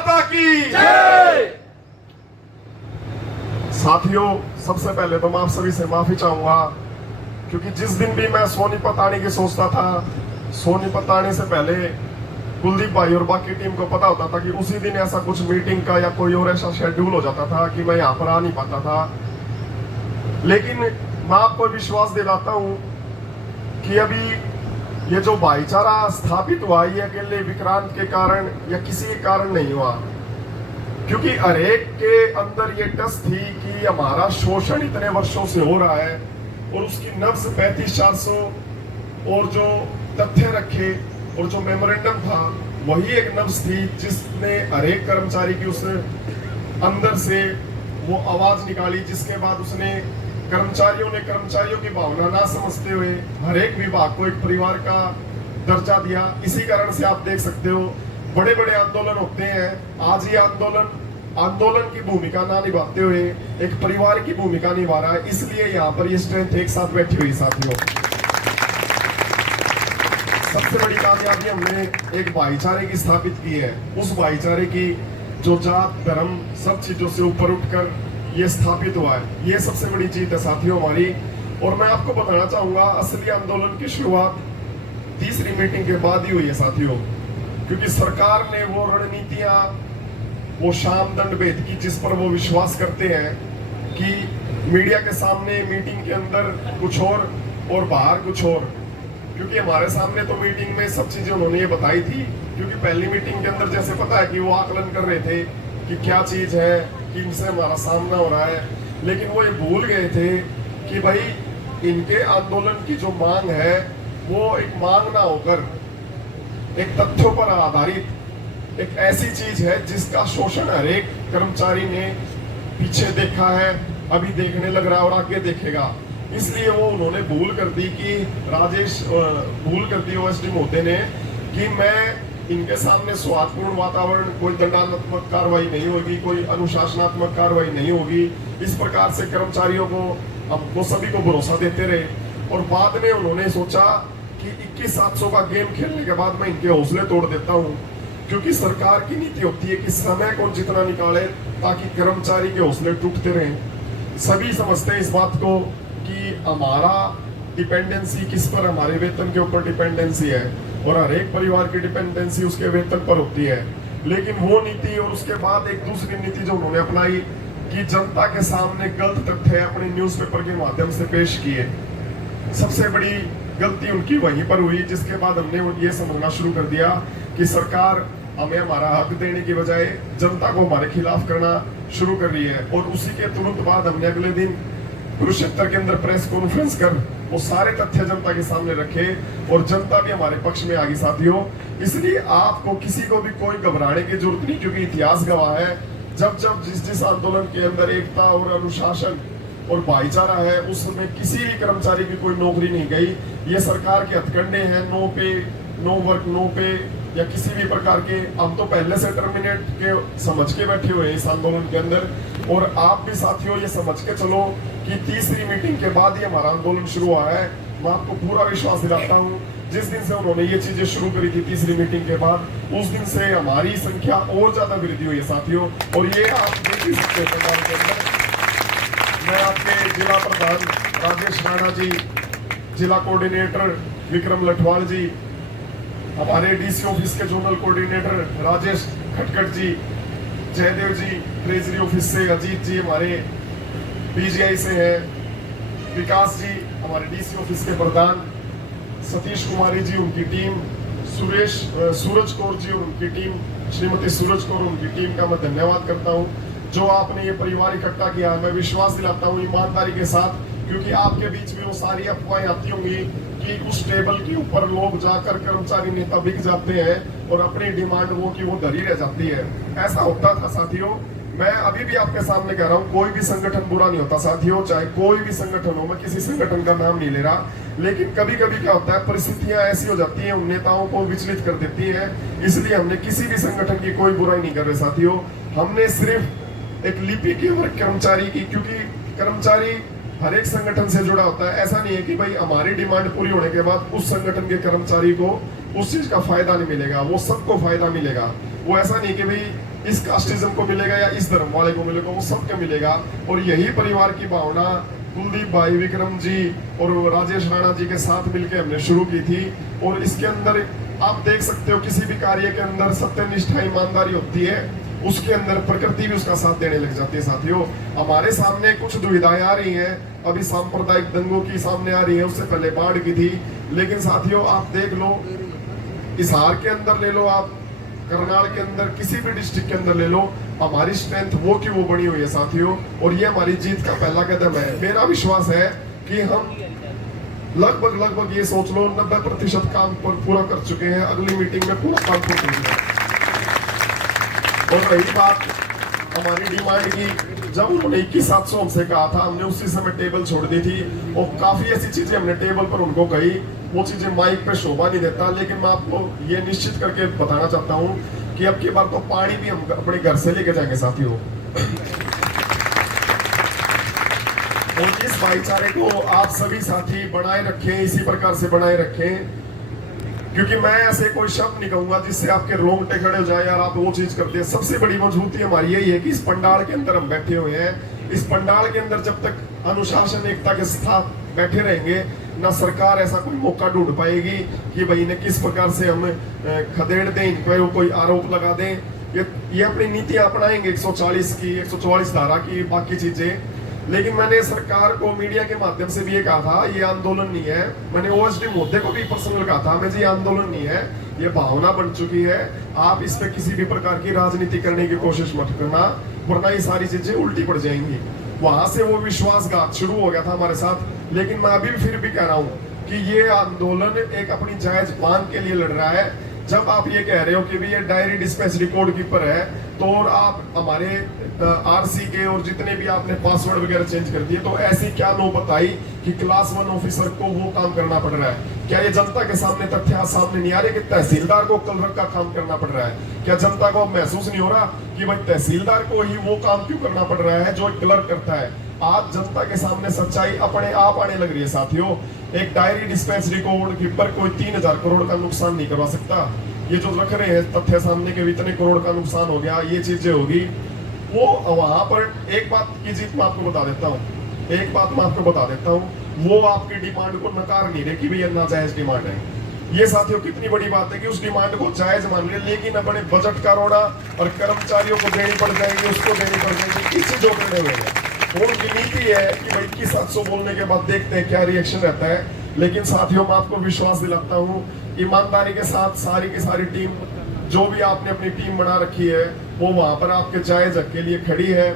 माता की जय। साथियों, सबसे पहले तो मैं आप सभी से माफी चाहूंगा, क्योंकि जिस दिन भी मैं सोनीपत आने की सोचता था, सोनीपत आने से पहले कुलदीप भाई और बाकी टीम को पता होता था कि उसी दिन ऐसा कुछ मीटिंग का या कोई और ऐसा शेड्यूल हो जाता था कि मैं यहाँ पर आ नहीं पाता था। लेकिन मैं आपको विश्वास दिलाता हूँ कि अभी ये जो भाईचारा स्थापित हुआ, ये अकेले विक्रांत के कारण या किसी के कारण नहीं हुआ, क्योंकि हरेक के अंदर ये टस थी कि हमारा शोषण इतने वर्षों से हो रहा है और उसकी नब्ज 35-400 और जो तथ्य रखे और जो मेमोरेंडम था वही एक नब्ज थी जिसने हरेक कर्मचारी की उस अंदर से वो आवाज निकाली, जिसके बाद उसने कर्मचारियों की भावना ना समझते हुए हरेक विभाग को एक परिवार का दर्जा दिया। इसी कारण से आप देख सकते हो बड़े बड़े आंदोलन होते हैं, आज ये आंदोलन की भूमिका ना निभाते हुए एक परिवार की भूमिका निभा रहा है। इसलिए यहाँ पर ये स्ट्रेंथ एक साथ बैठी हुई। साथियों, सबसे बड़ी कामयाबी हमने एक भाईचारे की स्थापित की है। उस भाईचारे की जो जात धर्म सब चीजों से ऊपर उठकर ये स्थापित हुआ है, ये सबसे बड़ी जीत है साथियों हमारी। और मैं आपको बताना चाहूंगा, असली आंदोलन की शुरुआत तीसरी मीटिंग के बाद ही हुई है साथियों, क्योंकि सरकार ने वो रणनीतियां, वो शाम दंड भेद की जिस पर वो विश्वास करते हैं कि मीडिया के सामने मीटिंग के अंदर कुछ और बाहर कुछ और। क्योंकि हमारे सामने तो मीटिंग में सब चीजें उन्होंने ये बताई थी, क्योंकि पहली मीटिंग के अंदर जैसे पता है कि वो आकलन कर रहे थे कि क्या चीज है कि इनसे हमारा सामना हो रहा है, लेकिन वो ये भूल गए थे कि भाई इनके आंदोलन की जो मांग है वो एक मांग ना होकर एक तथ्यों पर आधारित एक ऐसी चीज है जिसका शोषण हर एक कर्मचारी ने पीछे देखा है, अभी देखने लग रहा है और आगे देखेगा। इसलिए वो उन्होंने भूल कर दी कि भूल कर दी ओएसडी मोदी ने कि मैं इनके सामने स्वादपूर्ण वातावरण, कोई दंडात्मक कार्रवाई नहीं होगी, कोई अनुशासनात्मक कार्रवाई नहीं होगी। इस प्रकार से कर्मचारियों को वो सभी को भरोसा देते रहे और बाद में उन्होंने सोचा कि 21-700 का गेम खेलने के बाद मैं इनके हौसले तोड़ देता हूँ, क्योंकि सरकार की नीति होती है कि समय को जितना निकाले ताकि कर्मचारी के हौसले टूटते रहें। सभी समझते हैं इस बात को कि हमारा डिपेंडेंसी किस पर, हमारे वेतन के ऊपर डिपेंडेंसी है और हर एक परिवार की डिपेंडेंसी उसके वेतन पर होती है। लेकिन वो नीति और उसके बाद एक दूसरी नीति जो उन्होंने अपनाई कि जनता के सामने गलत तथ्य अपने न्यूज़पेपर के माध्यम से पेश किए, सबसे बड़ी गलती उनकी वहीं पर हुई, जिसके बाद हमने ये समझना शुरू कर दिया कि सरकार हमें हमारा हक देने की बजाय जनता को हमारे खिलाफ करना शुरू कर रही है। और उसी के तुरंत बाद हमने अगले दिन कुरुक्षेत्र के अंदर प्रेस कॉन्फ्रेंस कर वो सारे तथ्य जनता के सामने रखे और जनता भी हमारे पक्ष में आ गई साथियों। इसलिए आपको किसी को भी कोई घबराने की जरूरत नहीं, क्योंकि इतिहास गवाह है जब जिस आंदोलन के अंदर एकता और अनुशासन और भाईचारा है उसमें किसी भी कर्मचारी की कोई नौकरी नहीं गई। ये सरकार के हथकंडे हैं, नो पे, नो वर्क, नो पे या किसी भी प्रकार के, हम तो पहले से टर्मिनेट के समझ के बैठे हुए हैं इस आंदोलन के अंदर। और आप भी साथियों ये समझ के चलो कि तीसरी मीटिंग के बाद ही हमारा आंदोलन शुरू हुआ है। मैं आपको पूरा विश्वास दिलाता हूँ, जिस दिन से उन्होंने ये चीजें शुरू करी थी तीसरी मीटिंग के बाद, उस दिन से हमारी संख्या और ज्यादा वृद्धि हुई है साथियों। और ये आप देख ही सकते हैं, मैं आपके जिला प्रधान राजेश राणा जी, जिला कोऑर्डिनेटर विक्रम लठवाल जी, हमारे डीसी ऑफिस के जोनल कोऑर्डिनेटर राजेश खटखट जी, जयदेव जी ट्रेजरी ऑफिस से, अजीत जी हमारे पीजीआई से है, विकास जी हमारे डीसी ऑफिस के प्रधान, सतीश कुमारी जी उनकी टीम, सूरज कौर जी और उनकी टीम, श्रीमती सूरज कौर उनकी टीम का मैं धन्यवाद करता हूं जो आपने ये परिवार इकट्ठा किया। मैं विश्वास दिलाता हूं ईमानदारी के साथ, क्योंकि आपके बीच में वो सारी अफवाहें आती होंगी कि उस टेबल के ऊपर लोग जाकर कर्मचारी नेता बिक जाते हैं और अपनी डिमांड वो की वो धरी रह जाती है। ऐसा होता था साथियों। मैं अभी भी आपके सामने कह रहा हूँ, कोई भी संगठन बुरा नहीं होता साथियों, चाहे कोई भी संगठन हो, मैं किसी संगठन का नाम नहीं ले रहा, लेकिन कभी कभी क्या होता है, परिस्थितियां ऐसी हो जाती हैं, उन नेताओं को विचलित कर देती है। इसलिए हमने किसी भी संगठन की कोई बुराई नहीं कर रहे साथियों, हमने सिर्फ एक लिपि की और कर्मचारी की, क्योंकि कर्मचारी हर एक संगठन से जुड़ा होता है। ऐसा नहीं है कि भाई हमारी डिमांड पूरी होने के बाद उस संगठन के कर्मचारी को उस चीज का फायदा नहीं मिलेगा, वो सबको फायदा मिलेगा। वो ऐसा नहीं कि भाई इस कास्टिज्म को मिलेगा या इस धर्म वाले को मिलेगा, वो सबको मिलेगा। और यही परिवार की भावना कुलदीप भाई, विक्रम जी और राजेश राणा जी के साथ मिलकर हमने शुरू की थी। और इसके अंदर आप देख सकते हो किसी भी कार्य के अंदर सत्यनिष्ठा, ईमानदारी होती है, उसके अंदर प्रकृति भी उसका साथ देने लग जाती है। साथियों, हमारे सामने कुछ दुविधाएं आ रही हैं, अभी सांप्रदायिक दंगों की सामने आ रही है, उससे पहले बाढ़ की थी। लेकिन साथियों आप देख लो, हिसार के अंदर ले लो, आप करनाल के अंदर किसी भी डिस्ट्रिक्ट के अंदर ले लो, हमारी स्ट्रेंथ वो की वो बनी हुई है साथियों। और ये हमारी जीत का पहला कदम है। मेरा विश्वास है कि हम लगभग ये सोच लो 90% काम पर पूरा कर चुके हैं। अगली मीटिंग में पूरा काम कर चुके हैं। और रही बात हमारी डिमांड की, जब उन्होंने 21,700 हमसे कहा था, हमने उसी समय टेबल छोड़ दी थी। और काफी ऐसी चीजें हमने टेबल पर उनको कही, वो चीजें माइक पे शोभा नहीं देता, लेकिन मैं आपको ये निश्चित करके बताना चाहता हूँ कि अब की बार तो पानी भी हम अपने घर से लेके जाएंगे साथियों। और इस भाईचारे को आप सभी साथी बनाए रखें, इसी प्रकार से बनाए रखें, क्योंकि मैं ऐसे कोई शब्द नहीं कहूंगा जिससे आपके रोंगटे खड़े हो जाए यार आप वो चीज करते हैं। सबसे बड़ी मजबूती हमारी यही है कि इस पंडाल के अंदर हम बैठे हुए हैं। इस पंडाल के अंदर जब तक अनुशासन, एकता के साथ बैठे रहेंगे, ना सरकार ऐसा कोई मौका ढूंढ पाएगी कि भाई ने किस प्रकार से हम खदेड़ दें, इनको कोई आरोप लगा दें। ये अपनी नीतियां अपनाएंगे 140 की, 144 धारा की, बाकी चीजें। लेकिन मैंने सरकार को मीडिया के माध्यम से भी ये कहा था, ये आंदोलन नहीं है। मैंने ओएसडी मोदी को भी पर्सनल कहा था, मैं जी आंदोलन नहीं है, ये भावना बन चुकी है। आप इस पे किसी भी प्रकार की राजनीति करने की कोशिश मत करना, वरना ये सारी चीजें उल्टी पड़ जाएंगी। वहां से वो विश्वासघात शुरू हो गया था हमारे साथ। लेकिन मैं अभी फिर भी कह रहा हूँ कि ये आंदोलन एक अपनी जायज मांग के लिए लड़ रहा है। जब आप ये कह रहे हो कि भी ये डायरी डिस्पेंसरी कोड कीपर है, तो और आप हमारे आरसी के और जितने भी आपने पासवर्ड वगैरह चेंज कर दिए, तो ऐसी क्या नौबत आई कि क्लास 1 ऑफिसर को वो काम करना पड़ रहा है? क्या ये जनता के सामने तथ्य सामने नहीं आ रहे कि तहसीलदार को क्लर्क का काम करना पड़ रहा है? क्या जनता को महसूस नहीं हो रहा कि भाई तहसीलदार को ही वो काम क्यों करना पड़ रहा है जो क्लर्क करता है? आज जनता के सामने सच्चाई अपने आप आने लग रही है साथियों। एक डायरी डिस्पेंसरी कोड कीपर कोई 3,000 करोड़ का नुकसान नहीं करवा सकता। ये जो रख रहे हैं तथ्य सामने के इतने करोड़ का नुकसान हो गया, ये चीजें होगी, वो वहां पर एक बात की जीत मैं आपको बता देता हूँ, एक बात मैं आपको बता देता हूँ, वो आपकी डिमांड को नकार नहीं रहे कि भैया नाजायज डिमांड है। ये साथियों कितनी बड़ी बात है कि उस डिमांड को जायज मान रहे, लेकिन अपने बजट का रोड़ा और कर्मचारियों को देनी पड़ जाएगी, उसको देनी पड़ जाएगी, इसी जो करने हुए हैं। उनकी नीति है कि भाई 21,700 बोलने के बाद देखते हैं क्या रिएक्शन रहता है। लेकिन साथियों मैं आपको विश्वास दिलाता हूँ, ईमानदारी के साथ सारी की सारी टीम, जो भी आपने अपनी टीम बना रखी है, वो वहां पर आपके जायज हक के लिए खड़ी है।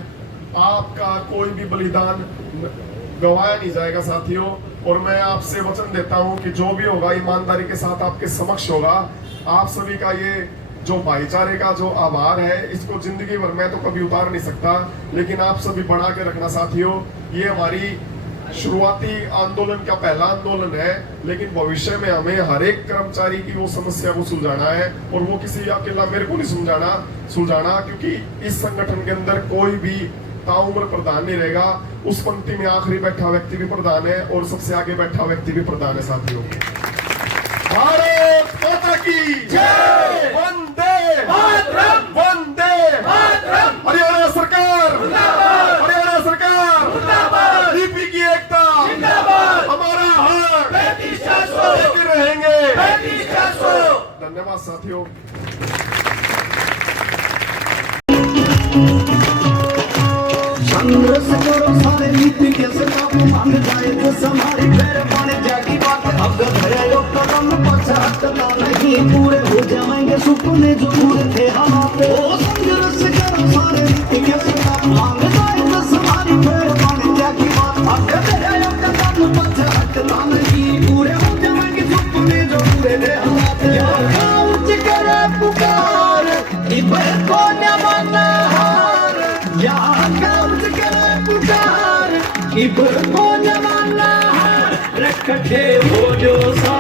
आपका कोई भी बलिदान गवाया नहीं जाएगा साथियों। और मैं आपसे वचन देता हूं कि जो भी होगा ईमानदारी के साथ आपके समक्ष होगा। आप सभी का ये जो भाईचारे का जो आभार है, इसको जिंदगी भर मैं तो कभी उतार नहीं सकता, लेकिन आप सभी बढ़ा के रखना साथियों। ये हमारी शुरुआती आंदोलन का पहला आंदोलन है, लेकिन भविष्य में हमें हर एक कर्मचारी की वो समस्या को सुलझाना है। और वो किसी अकेला मेरे को नहीं सुलझाना, क्योंकि इस संगठन के अंदर कोई भी ताउम्र प्रधान नहीं रहेगा। उस पंक्ति में आखिरी बैठा व्यक्ति भी प्रधान है और सबसे आगे बैठा व्यक्ति भी प्रधान है साथियों। भारत माता की जय, वंदे मातरम, वंदे मातरम, हरियाणा सरकार जिंदाबाद, हरियाणा सरकार जिंदाबाद, लीपी की एकता जिंदाबाद, हमारा हाथ 35,400 लेके रहेंगे 35,400। धन्यवाद साथियों। संघर्ष करो सारे नीति के सताप मान जाए तो हमारी पैर पाने जागी बात अब धरे कदम पछाड़ना नहीं, पूरे हो जाएंगे सुपने जो पूरे थे हमारे। ओ संघर्ष करो सारे नीति के सताप मान जाए तो हमारी पैर पाने जागी बात अब धरे कदम पछाड़ना नहीं, पूरे हो जाएंगे सुपने जो पूरे थे हमारे। यार काउच करे पुकार इबर को न माना हार, यार काउच करे पुकार इबर को न माना हार, रखे हो जो सा